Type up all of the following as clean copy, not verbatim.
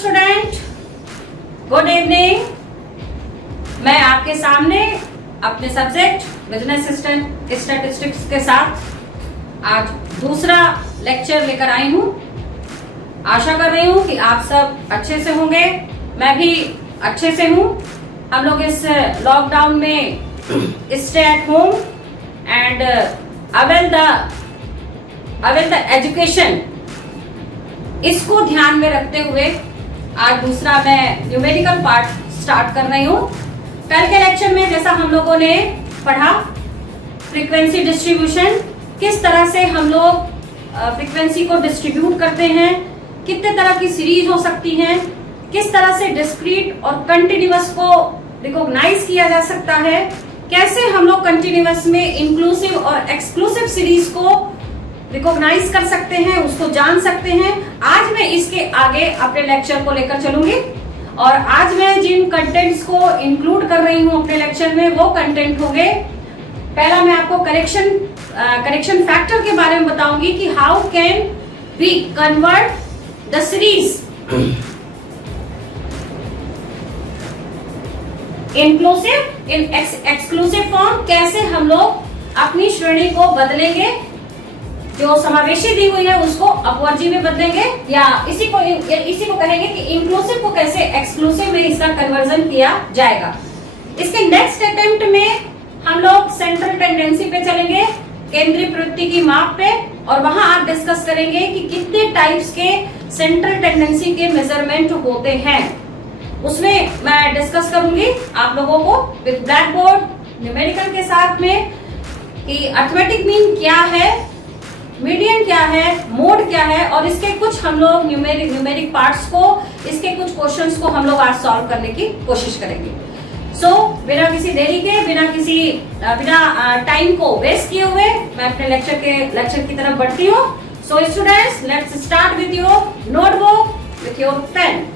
Student, good evening. मैं आपके सामने अपने सब्जेक्ट बिजनेस स्टैटिस्टिक्स के साथ आज दूसरा लेक्चर लेकर आई हूँ। आशा कर रही हूँ कि आप सब अच्छे से होंगे, मैं भी अच्छे से हूँ। हम लोग इस लॉकडाउन में stay at home and avail the education, इसको ध्यान में रखते हुए आज दूसरा मैं न्यूमेरिकल पार्ट स्टार्ट कर रही हूँ। कल के लेक्चर में जैसा हम लोगों ने पढ़ा फ्रीक्वेंसी डिस्ट्रीब्यूशन, किस तरह से हम लोग फ्रीक्वेंसी को डिस्ट्रीब्यूट करते हैं, कितने तरह की सीरीज हो सकती हैं, किस तरह से डिस्क्रीट और कंटिन्यूअस को रिकॉग्नाइज किया जा सकता है, कैसे हम लोग कंटिन्यूअस में इंक्लूसिव और एक्सक्लूसिव सीरीज को रिकॉग्नाइज कर सकते हैं, उसको जान सकते हैं। आज मैं इसके आगे अपने लेक्चर को लेकर चलूंगी और आज मैं जिन कंटेंट्स को इंक्लूड कर रही हूं अपने लेक्चर में वो कंटेंट होंगे। पहला मैं आपको करेक्शन फैक्टर के बारे में बताऊंगी कि how can we convert the series inclusive in exclusive form, कैसे हम लोग अपनी श्रेणी को बदलेंगे, जो समावेशी दी हुई है उसको अपवर्जी में बदलेंगे, या इसी को कहेंगे कि इंक्लूसिव को कैसे एक्सक्लूसिव में इसका कन्वर्जन किया जाएगा। इसके नेक्स्ट अटेम्प्ट में हम लोग सेंट्रल टेंडेंसी पे चलेंगे, केंद्रीय प्रवृत्ति की माप पे, और वहां आप डिस्कस करेंगे कि कितने टाइप्स के सेंट्रल टेंडेंसी के मेजरमेंट होते हैं। उसमें मैं डिस्कस करूंगी आप लोगों को विद ब्लैक बोर्ड न्यूमेरिकल के साथ में कि अर्थमेटिक मीन क्या है, मीडियन क्या है, मोड क्या है, और इसके कुछ हम लोग न्यूमेरिक पार्ट्स को, इसके कुछ क्वेश्चंस को हम लोग आज सॉल्व करने की कोशिश करेंगे। सो बिना किसी देरी के, बिना टाइम को वेस्ट किए हुए मैं अपने लेक्चर की तरफ बढ़ती हूँ। So students, let's start with your notebook, with your pen.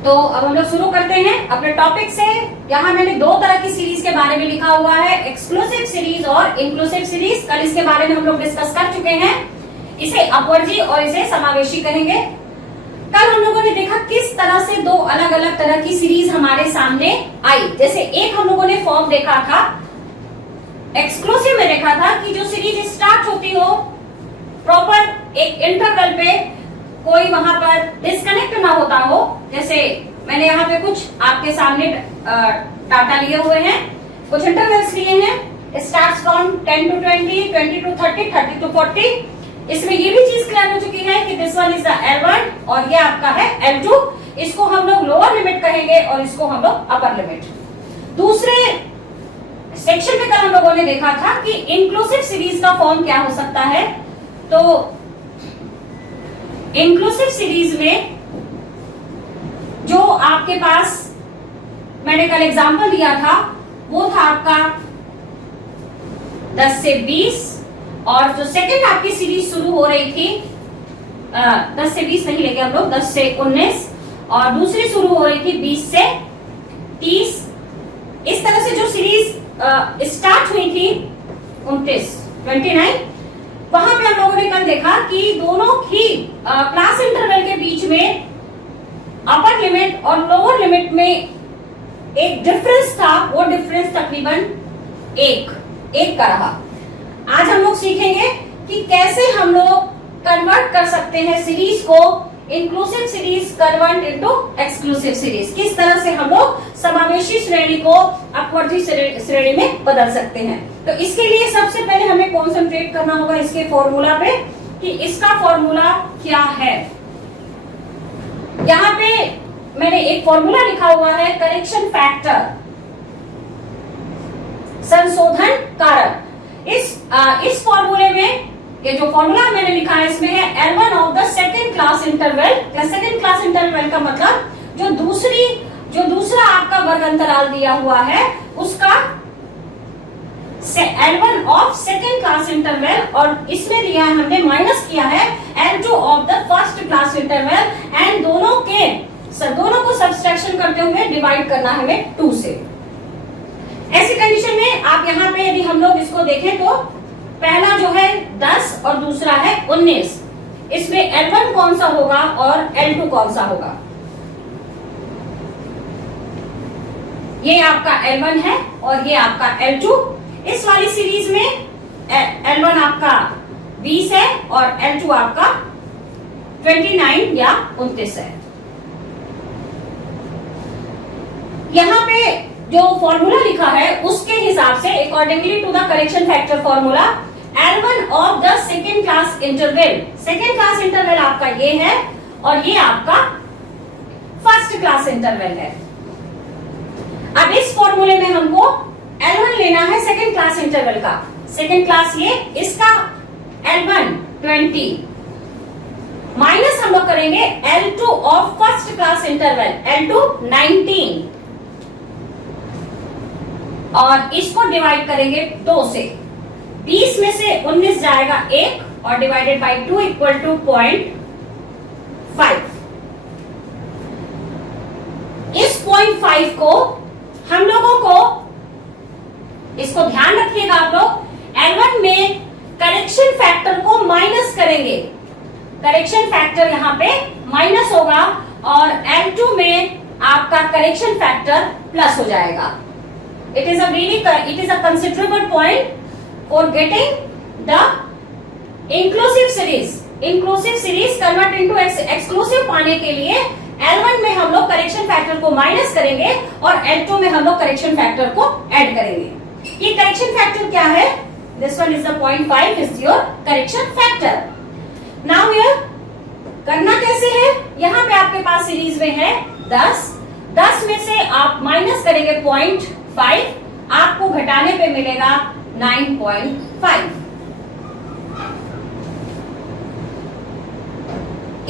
तो अब हम लोग शुरू करते हैं अपने टॉपिक से। यहाँ मैंने दो तरह की सीरीज के बारे में लिखा हुआ है, एक्सक्लूसिव सीरीज और इंक्लूसिव सीरीज। कल इसके बारे में हम लोग डिस्कस कर चुके हैं। इसे अपवर्जी और इसे समावेशी कहेंगे। कल हम लोगों ने देखा किस तरह से दो अलग अलग तरह की सीरीज हमारे सामने आई। जैसे एक हम लोगों ने फॉर्म देखा था, एक्सक्लूसिव में देखा था कि जो सीरीज स्टार्ट होती हो प्रॉपर एक इंटरवल पे, कोई वहां पर डिस्कनेक्ट ना होता हो। जैसे मैंने यहाँ पे कुछ आपके सामने डाटा लिए हुए हैं, कुछ इंटरवल्स लिए हैं, starts from 10 to 20, 20 to 30, 30 to 40। इसमें ये भी चीज क्लियर हो चुकी है कि this one is the L1 और ये आपका है L2। इसको हम लोग लोअर लिमिट कहेंगे और इसको हम लोग अपर लिमिट। दूसरे सेक्शन में कल हम लोगों ने देखा था कि इंक्लूसिव सीरीज का फॉर्म क्या हो सकता है। तो इंक्लूसिव सीरीज में जो आपके पास मैंने कल एग्जांपल दिया था वो था आपका 10 से 20, और जो सेकंड आपकी सीरीज शुरू हो रही थी 10 से 20 नहीं लेके हम लोग 10 से 19, और दूसरी शुरू हो रही थी 20 से 30। इस तरह से जो सीरीज स्टार्ट हुई थी 29, वहां पे हम लोगों ने कल देखा कि दोनों ही क्लास इंटरवल के बीच में अपर लिमिट और लोअर लिमिट में एक डिफरेंस था। वो डिफरेंस तकरीबन एक का रहा। आज हम लोग सीखेंगे कि कैसे हम लोग कन्वर्ट कर सकते हैं सीरीज को, inclusive series convert into exclusive series. किस तरह से हम लोग समावेशी श्रेणी को अपवर्जी श्रेणी में बदल सकते हैं। तो इसके लिए सबसे पहले हमें कॉन्सेंट्रेट करना होगा इसके फॉर्मूला पे कि इसका फॉर्मूला क्या है। यहाँ पे मैंने एक फॉर्मूला लिखा हुआ है, करेक्शन फैक्टर, संशोधन कारक। इस फॉर्मूले में ये जो फॉर्मूला मैंने लिखा है इसमें है L1 of the second class interval. Second class interval का मतलब जो दूसरा आपका वर्ग अंतराल दिया हुआ है उसका L1 of second class interval, और इसमें दिया है हमने माइनस किया है L2 of the first class interval, and दोनों को सब्सट्रैक्शन करते हुए डिवाइड करना है हमें 2 से। ऐसी कंडीशन में आप यहाँ पे यदि हम लोग इसको देखें तो पहला जो है 10 और दूसरा है 19, इसमें L1 कौन सा होगा और L2 कौन सा होगा? ये आपका L1 है और ये आपका L2। इस वाली सीरीज में L1 आपका 20 है और L2 आपका 29 या 29 है। यहाँ पे जो फॉर्मूला लिखा है उसके हिसाब से accordingly to the correction factor formula, L1 of the second class interval आपका ये है और ये आपका फर्स्ट क्लास इंटरवल है। अब इस फॉर्मूले में हमको L1 लेना है सेकेंड क्लास इंटरवल का। सेकेंड क्लास ये, इसका L1 20 माइनस हम लोग करेंगे L2 of first class interval, L2 19, और इसको डिवाइड करेंगे 2 से। 20 में से 19 जाएगा 1 और डिवाइडेड बाई 2 इक्वल टू 0.5। इस 0.5 को हम लोगों को, इसको ध्यान रखिएगा आप लोग, L1 में करेक्शन फैक्टर को माइनस करेंगे। करेक्शन फैक्टर यहाँ पे माइनस होगा और L2 में आपका करेक्शन फैक्टर प्लस हो जाएगा। It is a considerable point for getting the inclusive series. Inclusive series convert into exclusive पाने के लिए L1 में हम लोग करेक्शन फैक्टर को माइनस करेंगे और L2 में हम लोग करेक्शन फैक्टर को ऐड करेंगे। ये करेक्शन फैक्टर क्या है? This one is the 0.5 is your correction factor. Now here करना कैसे है? यहाँ पे आपके पास सीरीज में है 10 में से आप माइनस करेंगे 0.5, आपको घटाने पे मिलेगा 9.5।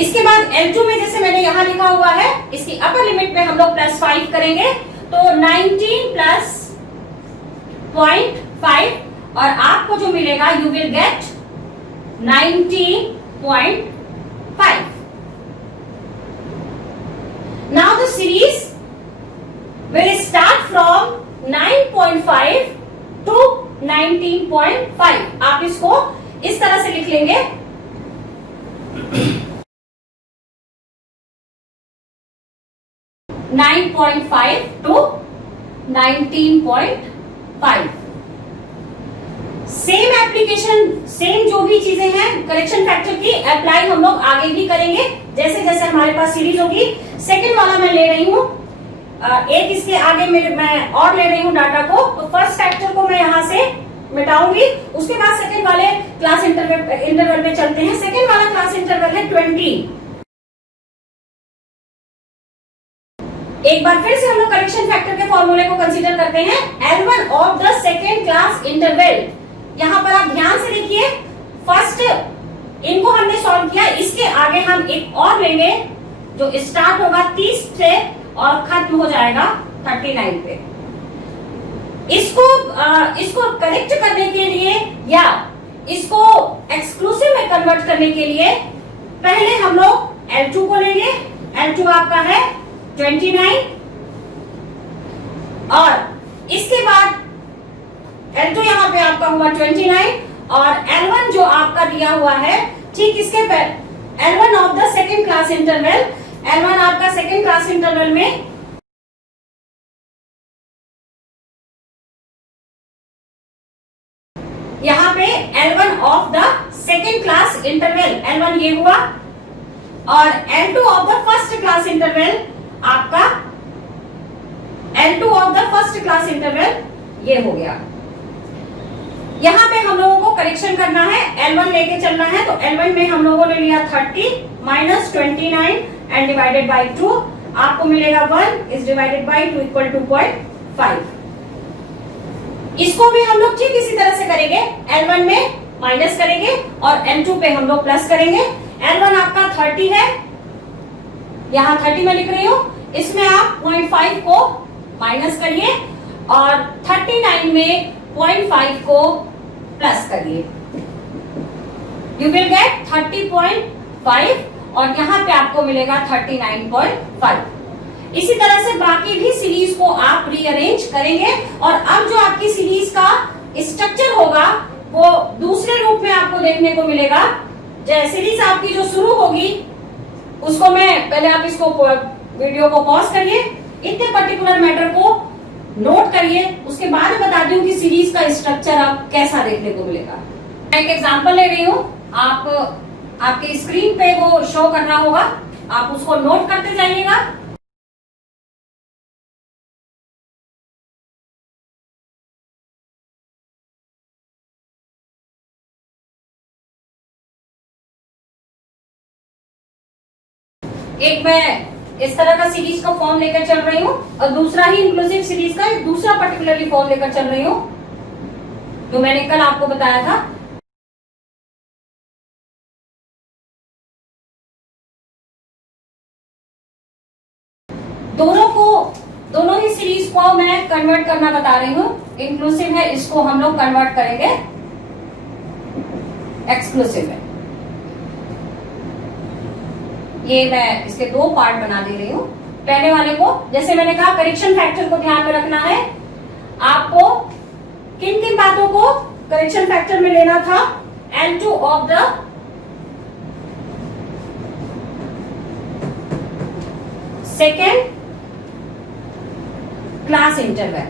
इसके बाद L2 में जैसे मैंने यहां लिखा हुआ है, इसकी अपर लिमिट में हम लोग +5 करेंगे तो 19 प्लस 0.5, और आपको जो मिलेगा you will gate 19.5। Now the series will start from 9.5 to 19.5। आप इसको इस तरह से लिख लेंगे, (9.5 to 19.5। सेम एप्लीकेशन, सेम जो भी चीजें हैं करेक्शन फैक्टर की अप्लाई हम लोग आगे भी करेंगे जैसे जैसे हमारे पास सीरीज होगी। सेकेंड वाला मैं ले रही हूं, एक इसके आगे मैं और ले रही हूं डाटा को, तो फर्स्ट फैक्टर को मैं यहां से मिटाऊंगी। उसके बाद सेकेंड वाले क्लास इंटरवल पे चलते हैं। सेकेंड वाला क्लास इंटरवल है 20। एक बार फिर से हम लोग करेक्शन फैक्टर के फॉर्मूले को कंसीडर करते हैं। L1 of the second class interval, यहां पर आप ध्यान से देखिए, फर्स्ट इनको हमने सॉल्व किया, इसके आगे हम एक और लेंगे जो स्टार्ट होगा 30 से और खत्म हो जाएगा 39 पे। इसको करेक्ट करने के लिए या इसको एक्सक्लूसिव में कन्वर्ट करने के लिए पहले हम लोग L2 को लेंगे। L2 आपका है 29 और इसके बाद L2 यहाँ पे आपका हुआ 29 और L1 जो आपका दिया हुआ है ठीक इसके पर L1 of the second class interval, L1 आपका सेकेंड क्लास इंटरवल में यहाँ पे L1 of the second class interval, L1 ये हुआ, और L2 of the first class interval आपका L2 of the first class interval ये हो गया। यहाँ पे हम लोगों को करेक्शन करना है, L1 लेके चलना है, तो L1 में हम लोगों ने लिया 30 माइनस 29 एंड डिवाइडेड बाई 2, आपको मिलेगा 1 इज डिवाइडेड बाई 2 इक्वल 2.5। इसको भी हम लोग ठीक इसी तरह से करेंगे, L1 में माइनस करेंगे और L2 पे हम लोग प्लस करेंगे। L1 आपका 30 है, यहाँ 30 में लिख रही हूँ, इसमें आप 0.5 को माइनस करिए और 39 में 0.5 को प्लस करिए, यू विल गेट 30.5 और यहाँ पे आपको मिलेगा 39.5। इसी तरह से बाकी भी सीरीज को आप रीअरेंज करेंगे और अब जो आपकी सीरीज का स्ट्रक्चर होगा वो दूसरे रूप में आपको देखने को मिलेगा। जैसे सीरीज आपकी जो शुरू होगी उसको मैं पहले, आप इसको वीडियो को पॉज करिए, इतने पर्टिकुलर मैटर को नोट करिए, उसके बाद बताती हूँ कि सीरीज का स्ट्रक्चर आप कैसा देखने को मिलेगा। मैं एक एग्जांपल ले रही हूँ, आपके स्क्रीन पे वो शो कर रहा होगा, आप उसको नोट करते जाइएगा। एक मैं इस तरह का सीरीज का फॉर्म लेकर चल रही हूँ और दूसरा ही इंक्लूसिव सीरीज का एक दूसरा पर्टिकुलरली फॉर्म लेकर चल रही हूँ, जो मैंने कल आपको बताया था। दोनों ही सीरीज को मैं कन्वर्ट करना बता रही हूँ। इंक्लूसिव है, इसको हम लोग कन्वर्ट करेंगे एक्सक्लूसिव में। ये मैं इसके दो पार्ट बना दे रही हूँ। पहले वाले को, जैसे मैंने कहा, करेक्शन फैक्टर को ध्यान में रखना है। आपको किन किन बातों को करेक्शन फैक्टर में लेना था? L2 of the second class interval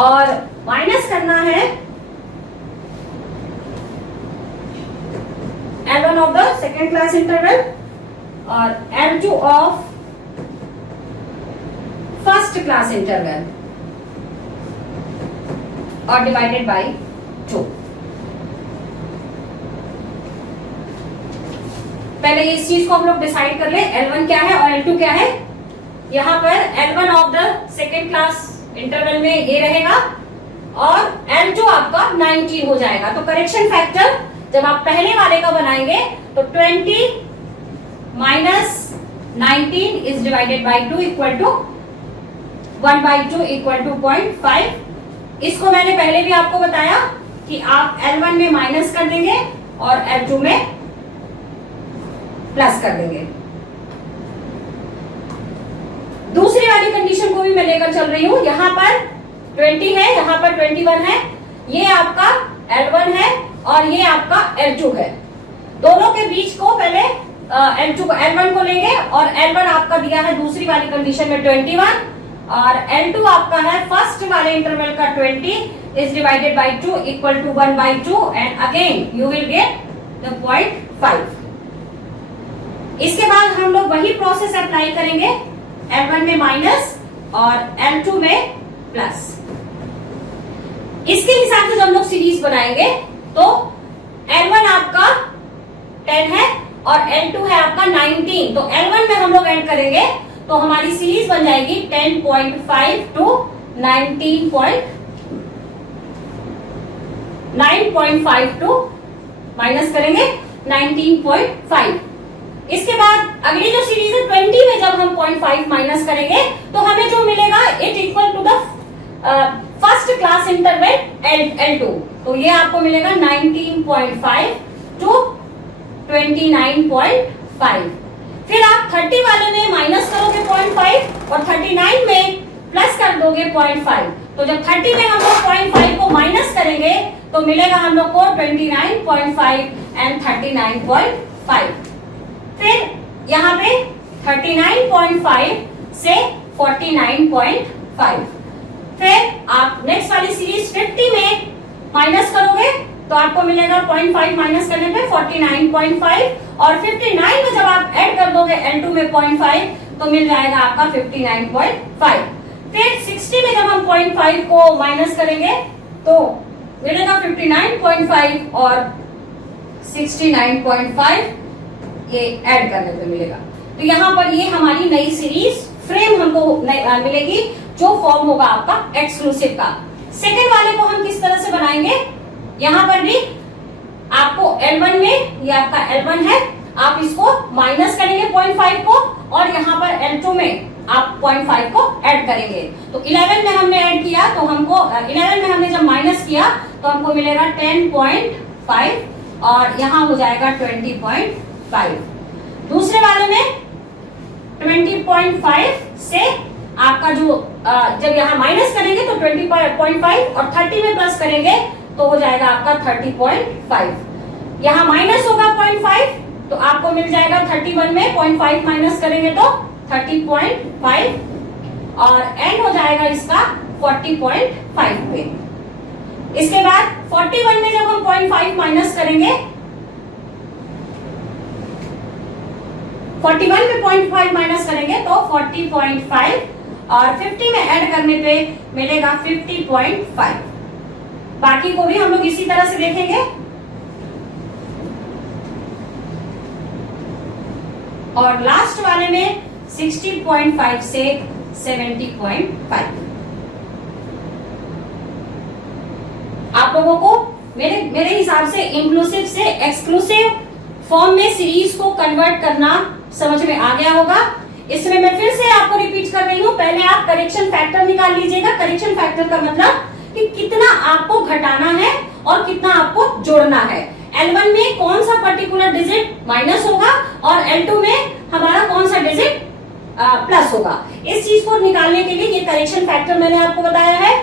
और माइनस करना है L1 of the second class interval और L2 of first class interval और डिवाइडेड बाय 2। पहले इस चीज को हम लोग डिसाइड कर ले, L1 क्या है और L2 क्या है। यहां पर L1 of the second class interval में ये रहेगा और L2 आपका 19 हो जाएगा। तो करेक्शन फैक्टर जब आप पहले वाले का बनाएंगे तो 20 minus 19 is divided by 2 equal to 1/2 equal to 0.5। इसको मैंने पहले भी आपको बताया कि आप L1 में माइनस कर देंगे और L2 में प्लस कर देंगे। दूसरी वाली कंडीशन को भी मैं लेकर चल रही हूं। यहां पर 20 है, यहां पर 21 है, ये आपका L1 है और ये आपका L2 है। दोनों के बीच को पहले L1 को लेंगे और L1 आपका दिया है दूसरी वाली कंडीशन में 21 और L2 आपका है फर्स्ट वाले इंटरवल का 20 is divided by 2 equal to 1/2 and again you will get the 0.5। इसके बाद हम लोग वही प्रोसेस अप्लाई करेंगे, L1 में माइनस और L2 में प्लस। इसके हिसाब से जब हम लोग सीरीज बनाएंगे तो L1 आपका 10 है और L2 है आपका 19, तो L1 में हम लोग ऐड करेंगे तो हमारी सीरीज बन जाएगी 10.5 टू 9.5 टू माइनस करेंगे 19.5। इसके बाद अगली जो सीरीज है 20 में जब हम 0.5 माइनस करेंगे तो हमें जो मिलेगा it equal to the first class interval L2, तो ये आपको मिलेगा 19.5 टू 29.5। फिर आप 30 वाले में माइनस करोगे 0.5 और 39 में प्लस कर दोगे 0.5। तो जब 30 में हम लोग 0.5 को माइनस करेंगे तो मिलेगा हम लोग को 29.5 एंड 39.5। फिर यहाँ पे 39.5 से 49.5। फिर आप नेक्स्ट वाली सीरीज 50 में माइनस करोगे तो आपको मिलेगा 0.5 माइनस करने पे 49.5 और 59 में जब आप ऐड कर दोगे L2 में 0.5 तो मिल जाएगा आपका 59.5। फिर 60 में जब हम 0.5 को माइनस करेंगे तो मिलेगा 59.5 और 69.5 ये ऐड करने पे मिलेगा। तो यहाँ पर ये हमारी नई सीरीज फ्रेम हमको मिलेगी जो फॉर्म होगा आपका एक्सक्लूसिव का। सेकेंड वाले को हम किस तरह से बनाएंगे, यहाँ पर भी आपको L1 में, ये आपका L1 है, आप इसको माइनस करेंगे 0.5 को और यहाँ पर L2 में आप 0.5 को ऐड करेंगे। तो 11 में हमने ऐड किया तो हमको 11 में हमने जब माइनस किया तो हमको मिलेगा 10.5 और यहाँ हो जाएगा 20.5। दूसरे वाले में 20.5 से आपका जो जब यहाँ माइनस करेंगे तो 20.5 और 30 में प्लस करेंगे तो हो जाएगा आपका 30.5। यहाँ माइनस होगा 0.5 तो आपको मिल जाएगा 31 में 0.5 माइनस करेंगे तो 30.5 और एंड हो जाएगा इसका 40.5 पे। इसके बाद 41 में जब हम 0.5 माइनस करेंगे 41 में 0.5 माइनस करेंगे तो 40.5 और 50 में ऐड करने पे मिलेगा 50.5। बाकी को भी हम लोग इसी तरह से देखेंगे। और लास्ट वाले में 60.5 से 70.5। आप लोगों को मेरे हिसाब से इंक्लूसिव से एक्सक्लूसिव फॉर्म में सीरीज को कन्वर्ट करना समझ में आ गया होगा। इसमें मैं फिर से आपको रिपीट कर रही हूँ, पहले आप करेक्शन फैक्टर निकाल लीजिएगा। करेक्शन फैक्टर का मतलब कि कितना आपको घटाना है और कितना आपको जोड़ना है। L1 में कौन सा पर्टिकुलर डिजिट माइनस होगा और L2 में हमारा कौन सा डिजिट प्लस होगा। इस चीज को निकालने के लिए ये करेक्शन फैक्टर मैंने आपको बताया है।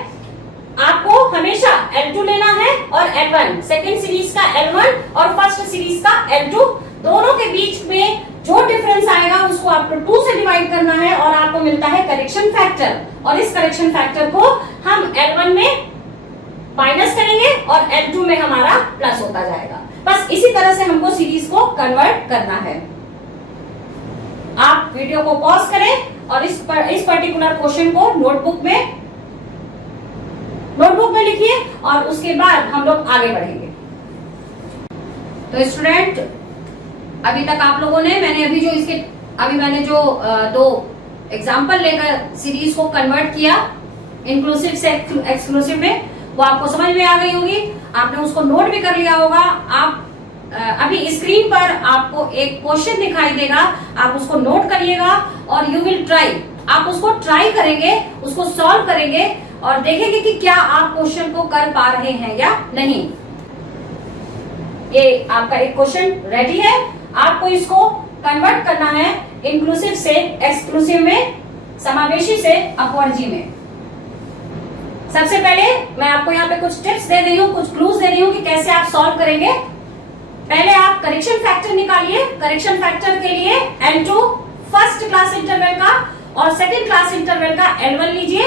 आपको हमेशा L2 लेना है और L1, सेकेंड सीरीज का L1 और फर्स्ट सीरीज का L2, दोनों के बीच में जो डिफरेंस आएगा उसको आपको 2 से डिवाइड करना है और आपको मिलता है करेक्शन फैक्टर। और इस करेक्शन फैक्टर को हम L1 में माइनस करेंगे और L2 में हमारा प्लस होता जाएगा। बस इसी तरह से हमको सीरीज को कन्वर्ट करना है। आप वीडियो को पॉज करें और इस पर्टिकुलर क्वेश्चन को नोटबुक में लिखिए और उसके बाद हम लोग आगे बढ़ेंगे। तो स्टूडेंट, अभी तक आप लोगों ने मैंने जो 2 एग्जाम्पल लेकर सीरीज को कन्वर्ट किया इंक्लूसिव से एक्सक्लूसिव में, वो आपको समझ में आ गई होगी। आपने उसको नोट भी कर लिया होगा। आप अभी स्क्रीन पर आपको एक क्वेश्चन दिखाई देगा, आप उसको नोट करिएगा और यू विल ट्राई, आप उसको ट्राई करेंगे, उसको सॉल्व करेंगे और देखेंगे कि क्या आप क्वेश्चन को कर पा रहे हैं या नहीं। ये आपका एक क्वेश्चन रेडी है, आपको इसको कन्वर्ट करना है इंक्लूसिव से एक्सक्लूसिव में, समावेशी से अपवर्जी में। सबसे पहले मैं आपको यहाँ पे कुछ टिप्स दे रही हूँ, कुछ क्लूज दे रही हूँ कि कैसे आप सॉल्व करेंगे। पहले आप करेक्शन फैक्टर निकालिए। करेक्शन फैक्टर के लिए L2 फर्स्ट क्लास इंटरवल का और सेकेंड क्लास इंटरवल का L1 लीजिए।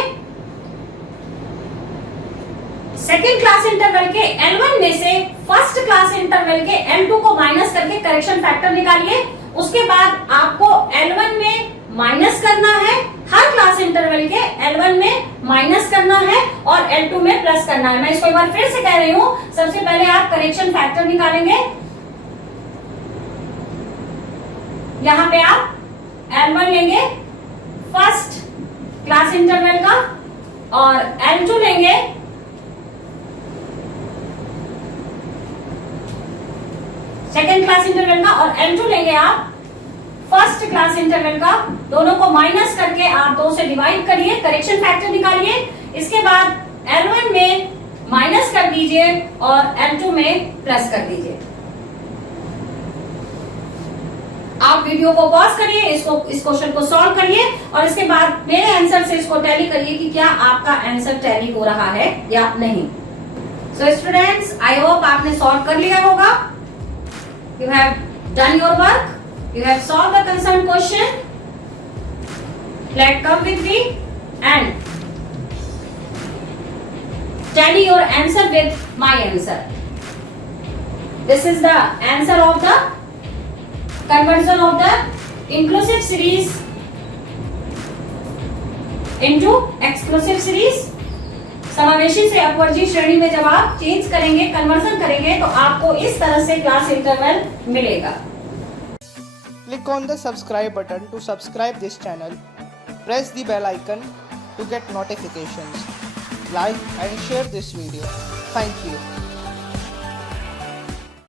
सेकेंड क्लास इंटरवल के L1 में से फर्स्ट क्लास इंटरवल के L2 को माइनस करके करेक्शन फैक्टर निकालिए। उसके बाद आपको L1 में माइनस करना है, हर क्लास इंटरवल के L1 में माइनस करना है और L2 में प्लस करना है। मैं इसको एक बार फिर से कह रही हूँ। सबसे पहले आप करेक्शन फैक्टर निकालेंगे। यहाँ पे आप L1 लेंगे फर्स्ट क्लास इंटरवल का और L2 लेंगे सेकेंड क्लास इंटरवल का और L2 लेंगे आप फर्स्ट क्लास इंटरवल का। दोनों को माइनस करके आप 2 से डिवाइड करिए, करेक्शन फैक्टर निकालिए। इसके बाद L1 में माइनस कर दीजिए और L2 में प्लस कर दीजिए। आप वीडियो को पॉज करिए, इस क्वेश्चन को सॉल्व करिए और इसके बाद मेरे आंसर से इसको टैली करिए कि क्या आपका आंसर टैली हो रहा है या नहीं। सो स्टूडेंट्स, आई होप आपने सॉल्व कर लिया होगा। You have done your work, you have solved the concerned question. Let's come with me and tally your answer with my answer. This is the answer of the conversion of the inclusive series into exclusive series. समावेशी से अपवर्जी श्रेणी में जब आप change करेंगे, conversion करेंगे तो आपको इस तरह से क्लास इंटरवल मिलेगा। Click on the subscribe button to subscribe this channel. Press the bell icon to get notifications. Like and share this video. Thank you.